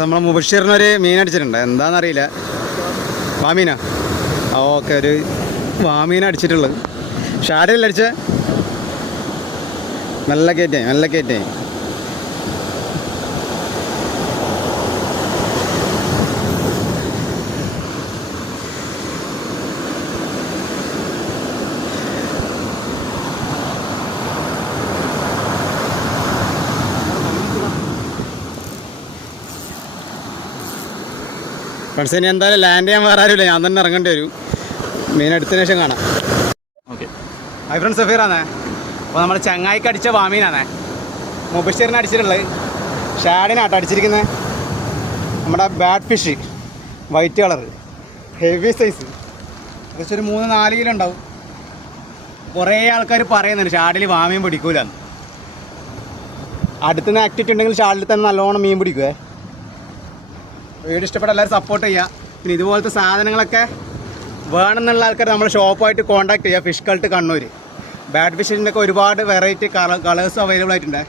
നമ്മളെ മുബഷീറിനൊരു മീൻ അടിച്ചിട്ടുണ്ട്, എന്താണെന്നറിയില്ല. വാമീനാ? ഓക്കെ, ഒരു വാമീന അടിച്ചിട്ടുള്ളത്. ഷാഡിൽ അടിച്ചേ? നല്ല കയറ്റേ. ഫ്രണ്ട്സ്, ഇനി എന്തായാലും ലാൻഡ് ചെയ്യാൻ വേറെ ആരുമില്ല, ഞാൻ തന്നെ ഇറങ്ങേണ്ടി വരും. മീൻ എടുത്തതിന് ശേഷം കാണാം. ഓക്കെ. ഹൈ ഫ്രണ്ട്സ്, സഫീറാണേ. അപ്പോൾ നമ്മൾ ചങ്ങായിക്ക് അടിച്ച വാമീനാണേ, മുബഷീറിനെ അടിച്ചിട്ടുള്ളത്. ഷാഡിനാട്ടോ അടിച്ചിരിക്കുന്നത്. നമ്മുടെ bad fish, white colour, heavy size, ഏകദേശം ഒരു 3-4 കിലോ ഉണ്ടാവും. കുറേ ആൾക്കാർ പറയുന്നുണ്ട് ഷാഡിൽ വാമീൻ പിടിക്കൂലെന്ന്. അടുത്തുനിന്ന് ആക്ടിവിറ്റി ഉണ്ടെങ്കിൽ ഷാഡിൽ തന്നെ നല്ലോണം മീൻ പിടിക്കുവേ. വീഡിയോ ഇഷ്ടപ്പെട്ട എല്ലാവരും സപ്പോർട്ട് ചെയ്യുക. പിന്നെ ഇതുപോലത്തെ സാധനങ്ങളൊക്കെ വേണമെന്നുള്ള ആൾക്കാർ നമ്മൾ ഷോപ്പായിട്ട് കോൺടാക്ട് ചെയ്യുക. Fish cult Kannur. ബാഡ് ഫിഷിൻ്റെ ഒക്കെ ഒരുപാട് വെറൈറ്റി കളേഴ്സ് അവൈലബിൾ ആയിട്ടുണ്ട്.